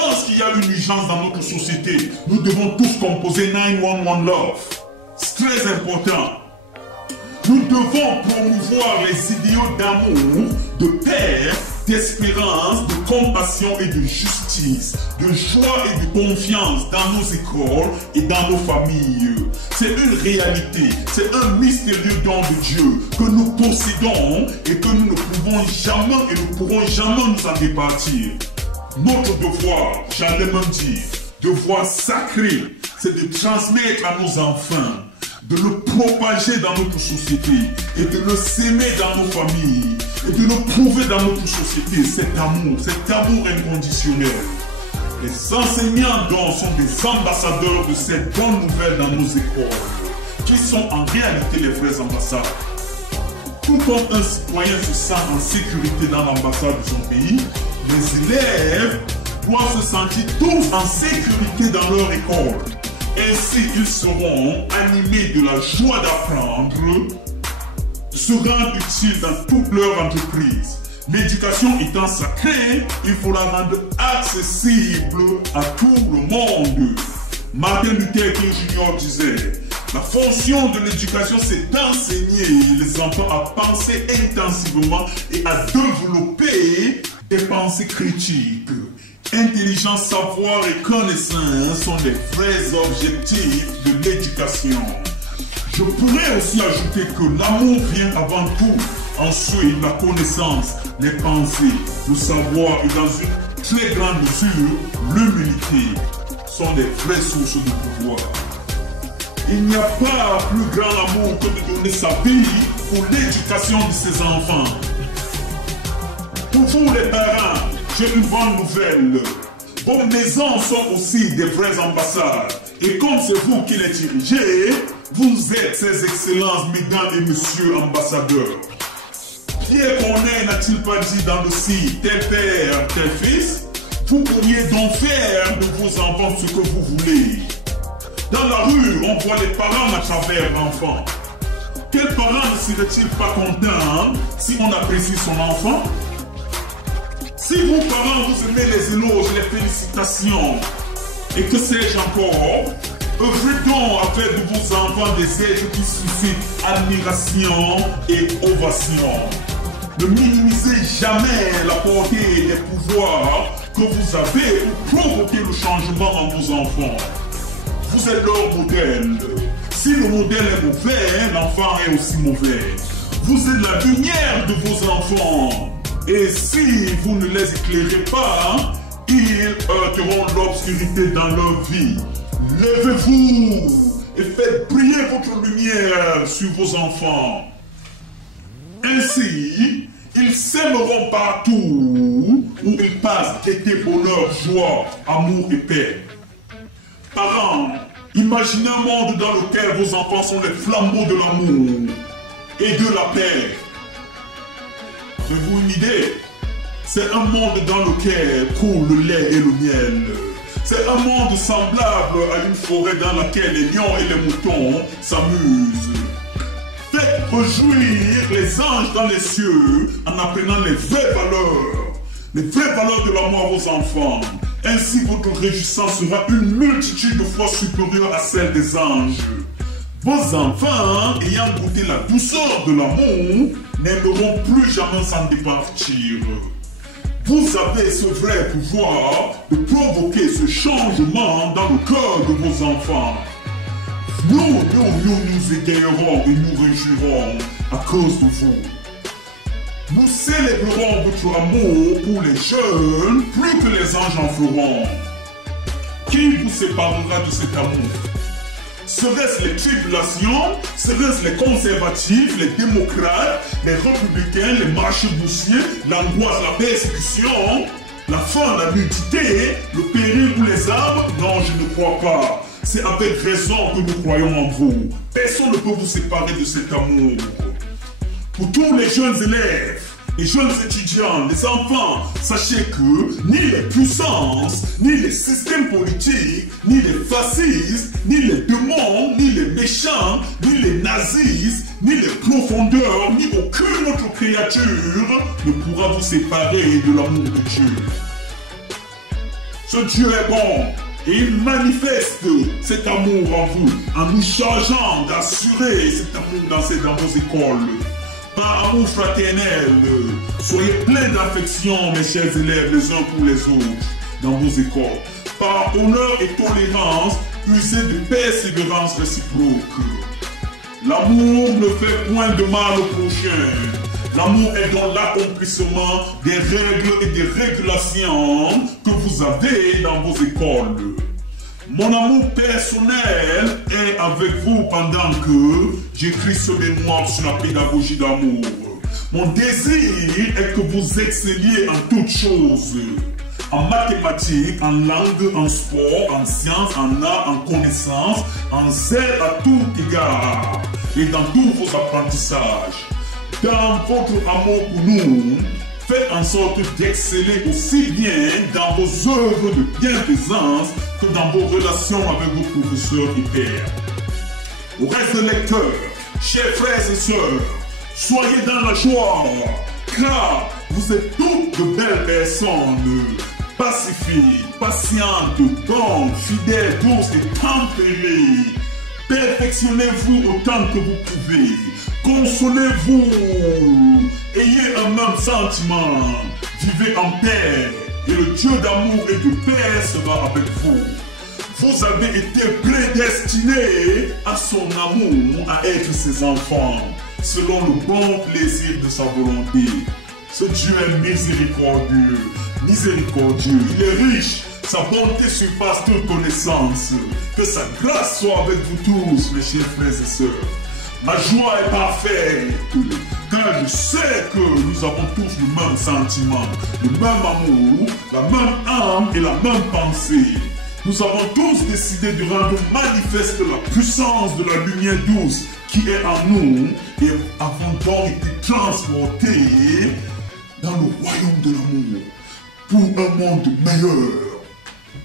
pense qu'il y a une urgence dans notre société, nous devons tous composer 911 Love. C'est très important. Nous devons promouvoir les idéaux d'amour, de paix, d'espérance, de compassion et de justice, de joie et de confiance dans nos écoles et dans nos familles. C'est une réalité, c'est un mystérieux don de Dieu que nous possédons et que nous ne pouvons jamais et ne pourrons jamais nous en départir. Notre devoir, j'allais même dire, devoir sacré, c'est de transmettre à nos enfants, de le propager dans notre société et de le s'aimer dans nos familles et de le prouver dans notre société, cet amour inconditionnel. Les enseignants donc sont des ambassadeurs de cette bonne nouvelle dans nos écoles, qui sont en réalité les vrais ambassades. Tout comme un citoyen se sent en sécurité dans l'ambassade de son pays, les élèves doivent se sentir tous en sécurité dans leur école. Ainsi, ils seront animés de la joie d'apprendre, se rendre utiles dans toute leur entreprise. L'éducation étant sacrée, il faut la rendre accessible à tout le monde. Martin Luther King Jr. disait, la fonction de l'éducation, c'est d'enseigner les enfants à penser intensivement et à développer des pensées critiques. Intelligence, savoir et connaissance sont les vrais objectifs de l'éducation. Je pourrais aussi ajouter que l'amour vient avant tout. Ensuite, la connaissance, les pensées, le savoir et dans une très grande mesure, l'humilité sont les vraies sources de pouvoir. Il n'y a pas plus grand amour que de donner sa vie pour l'éducation de ses enfants. Pour vous les parents, j'ai une bonne nouvelle. Vos maisons sont aussi des vraies ambassades. Et comme c'est vous qui les dirigez, vous êtes ces excellences, mesdames et messieurs ambassadeurs. Pierre Corneille n'a-t-il pas dit dans le site, tel père, tel fils? Vous pourriez donc faire de vos enfants ce que vous voulez. Dans la rue, on voit les parents à travers l'enfant. Quel parent ne serait-il pas content si on apprécie son enfant? Si vous, parents, vous aimez les éloges, les félicitations, et que sais-je encore, œuvrez donc à faire de vos enfants des êtres qui suscitent admiration et ovation. Ne minimisez jamais la portée des pouvoirs que vous avez pour provoquer le changement en vos enfants. Vous êtes leur modèle. Si le modèle est mauvais, l'enfant est aussi mauvais. Vous êtes la lumière de vos enfants. Et si vous ne les éclairez pas, ils heurteront l'obscurité dans leur vie. Levez-vous et faites briller votre lumière sur vos enfants. Ainsi, ils s'aimeront partout où ils passent, gaieté, bonheur, joie, amour et paix. Parents, imaginez un monde dans lequel vos enfants sont les flambeaux de l'amour et de la paix. Avez-vous une idée? C'est un monde dans lequel coule le lait et le miel. C'est un monde semblable à une forêt dans laquelle les lions et les moutons s'amusent. Faites réjouir les anges dans les cieux en apprenant les vraies valeurs de l'amour à vos enfants. Ainsi, votre réjouissance sera une multitude de fois supérieure à celle des anges. Vos enfants, ayant goûté la douceur de l'amour, n'aimeront plus jamais s'en départir. Vous avez ce vrai pouvoir de provoquer ce changement dans le cœur de vos enfants. Nous égayerons et nous réjouirons à cause de vous. Nous célébrerons votre amour pour les jeunes plus que les anges en feront. Qui vous séparera de cet amour? Serait-ce les tribulations? Serait-ce les conservatifs, les démocrates, les républicains, les marchés boursiers, l'angoisse, la persécution, la faim, la nudité, le péril ou les arbres? Non, je ne crois pas. C'est avec raison que nous croyons en vous. Personne ne peut vous séparer de cet amour. Pour tous les jeunes élèves, les jeunes étudiants, les enfants, sachez que ni les puissances, ni les systèmes politiques, ni les fascistes, ni les démons, ni les méchants, ni les nazis, ni les profondeurs, ni aucune autre créature ne pourra vous séparer de l'amour de Dieu. Ce Dieu est bon et il manifeste cet amour en vous en nous chargeant d'assurer cet amour dans vos écoles. Par amour fraternel, soyez pleins d'affection, mes chers élèves, les uns pour les autres, dans vos écoles. Par honneur et tolérance, usez de persévérance réciproque. L'amour ne fait point de mal au prochain. L'amour est dans l'accomplissement des règles et des régulations que vous avez dans vos écoles. Mon amour personnel est avec vous pendant que j'écris ce mémoire sur la pédagogie d'amour. Mon désir est que vous excelliez en toutes choses. En mathématiques, en langue, en sport, en sciences, en art, en connaissances, en zèle à tout égard et dans tous vos apprentissages. Dans votre amour pour nous, faites en sorte d'exceller aussi bien dans vos œuvres de bienfaisance que dans vos relations avec vos professeurs et pairs. Au reste des lecteurs, chers frères et sœurs, soyez dans la joie, car vous êtes toutes de belles personnes, pacifiques, patientes, bonnes, fidèles, douces et tempérées. Perfectionnez-vous autant que vous pouvez. Consolez-vous. Ayez un même sentiment. Vivez en paix. Et le Dieu d'amour et de paix sera avec vous. Vous avez été prédestinés à son amour, à être ses enfants, selon le bon plaisir de sa volonté. Ce Dieu est miséricordieux. Miséricordieux. Il est riche. Sa bonté surpasse toute connaissance. Que sa grâce soit avec vous tous, mes chers frères et sœurs. Ma joie est parfaite, car je sais que nous avons tous le même sentiment, le même amour, la même âme et la même pensée. Nous avons tous décidé de rendre manifeste la puissance de la lumière douce qui est en nous et avons donc été transportés dans le royaume de l'amour pour un monde meilleur.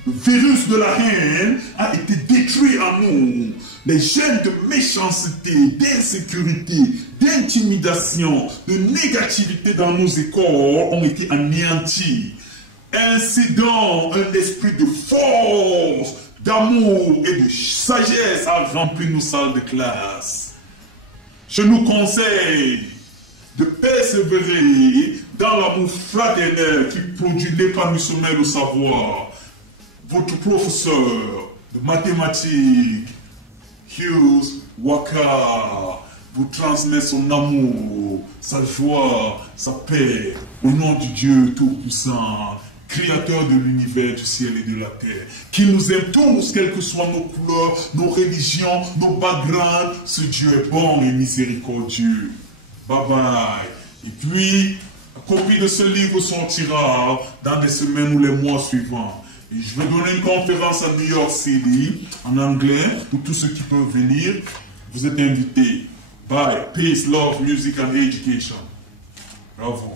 Le virus de la haine a été détruit en nous. Les gènes de méchanceté, d'insécurité, d'intimidation, de négativité dans nos écoles ont été anéantis. Ainsi donc, un esprit de force, d'amour et de sagesse a rempli nos salles de classe. Je nous conseille de persévérer dans l'amour fraternel qui produit l'épanouissement et le savoir. Votre professeur de mathématiques, Hughes Waka, vous transmet son amour, sa joie, sa paix, au nom du Dieu Tout-Puissant, Créateur de l'univers, du ciel et de la terre, qui nous aime tous, quelles que soient nos couleurs, nos religions, nos backgrounds. Ce Dieu est bon et miséricordieux. Bye bye. Et puis, la copie de ce livre sortira dans les semaines ou les mois suivants. Et je vais donner une conférence à New York City en anglais pour tous ceux qui peuvent venir. Vous êtes invités. Bye. Peace, love, music and education. Bravo.